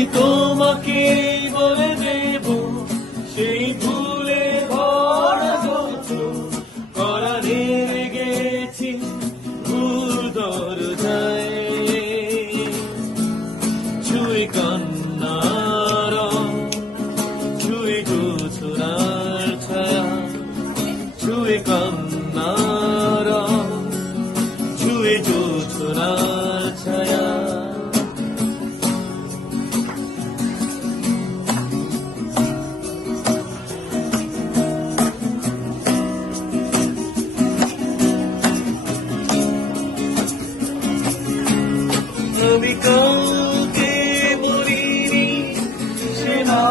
আমি তোমাকে বলে দেব সেই ভুলে ভরা যত করারে গেছি ভুল দরজায় ছুঁয়ে কান্নার ছুঁয়ে জোছনার ছায়া ছুঁয়ে কান্নার ছুঁয়ে জোছনার ছায়া আমি কাউকে বলিনি সে না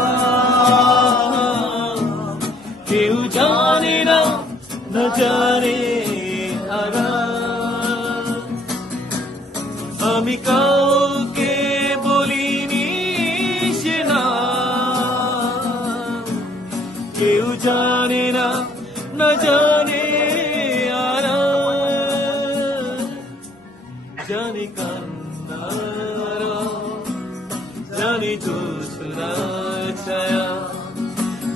কেউ জানে না না জানে তারা আমি কাউকে বলিনি সে না কেউ জানে না না জানে আরা জানি কান্নার জানি জোছনার ছায়া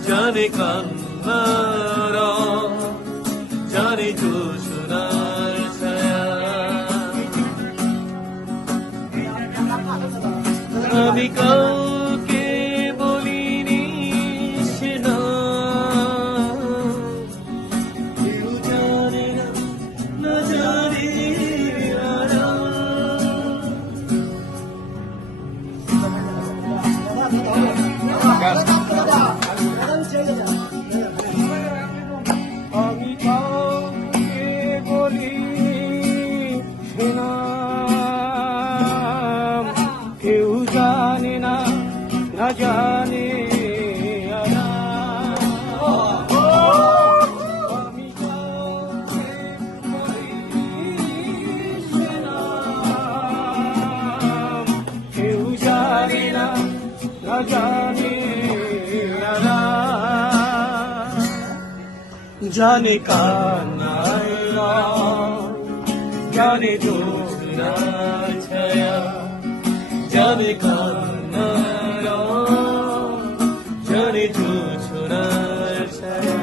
জানি কান্নার জানি জোছনার ছায়া আমি কাউকে বলিনি সে না কেউ জানে না না জানে আরা আমি কাউকে বলি সে না কেউ জানে না না জানে আরা আমি কাউকে বলি সে না কেউ জানে না না জানে আরা জানে কান্নায় জানে জোছনার ছায়া জানে কান্নার জানে জোছনার ছায়া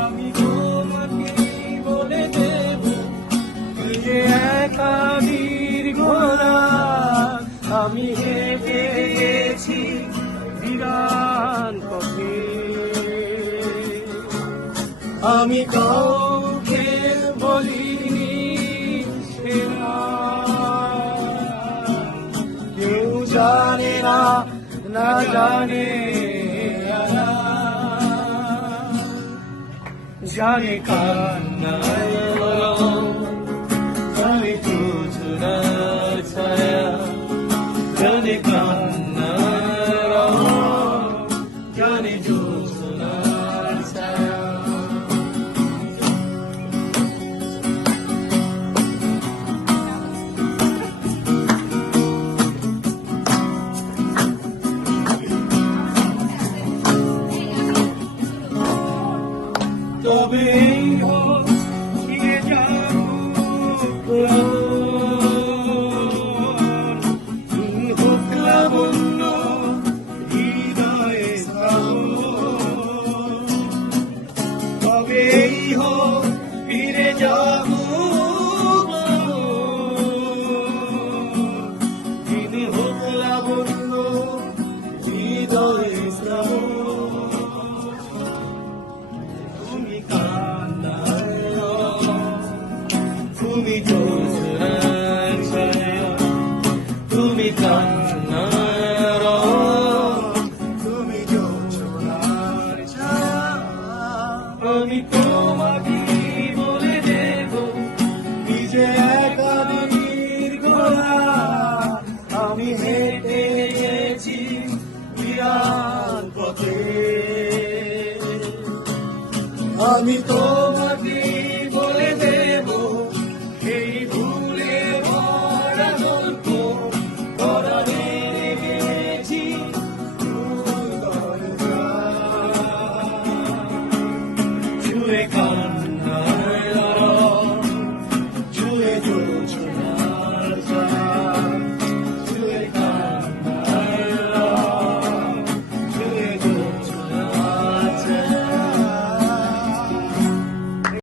আমি তোমাকে বলে দেব যে একা দীর্ঘ রাত আমি হেঁটে গেছি বিরান পথে আমি কাউকে বলিনি সে না কেউ জানে না না জানে আরা জানে কান্নায় জানে জোছনার ছায়া জানে কান্নার জানে জোছনার ছায়া তবে ফিরে যাব হোক লাবণ্য হৃদয়ে তবে ফিরে যাব হোক লাবণ্য হৃদয়ে তুমি জোছনার ছায়া তুমি কান্নার তুমি জোছনার ছায়া আমি তোমাকে বলে দেব নিজে একা দীর্ঘ রাত আমি হেঁটে গেছি বিরান পথে আমি তো